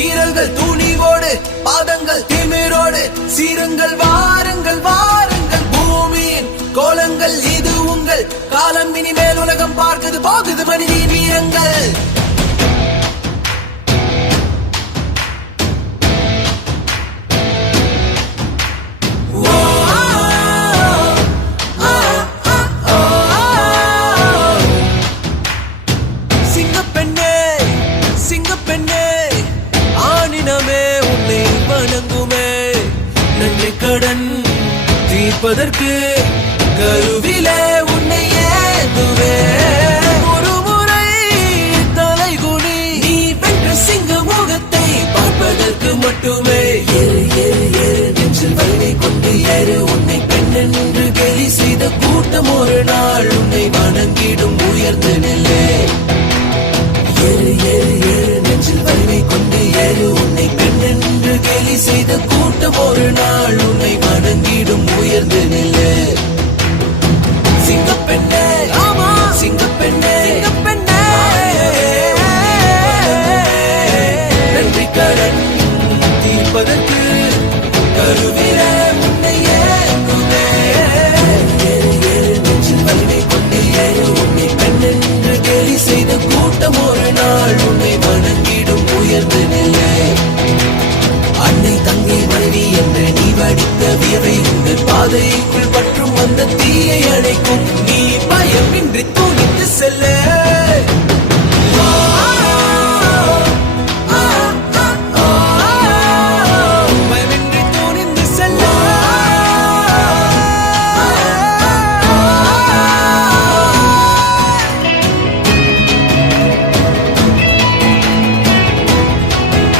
ஈரல்கள் துணிவோடு பாதங்கள் திமிரோடு சீருங்கள் வாருங்கள் வாருங்கள் பூமியின் கோலங்கள் இது உங்கள் காலம் இனிமேல் உலகம் பார்க்குது போகுது மனித வீரங்கள் ஆனினமே உன்னை வணங்குமே நன்றி கடன் தீர்ப்பதற்கு கருவிலே உன்னை ஏந்துவே ஒரு முறை தலைகுனி நீ வென்ற சிங்க முகத்தை பார்ப்பதற்கு மட்டுமே ஏறு ஏறு ஏறு நெஞ்சில் வலிமை கொண்டு ஏறு உன்னை பெண் என்று கேலி செய்த கூட்டம் ஒரு நாள் உன்னை வணங்கிடும் உயர்ந்து நிலை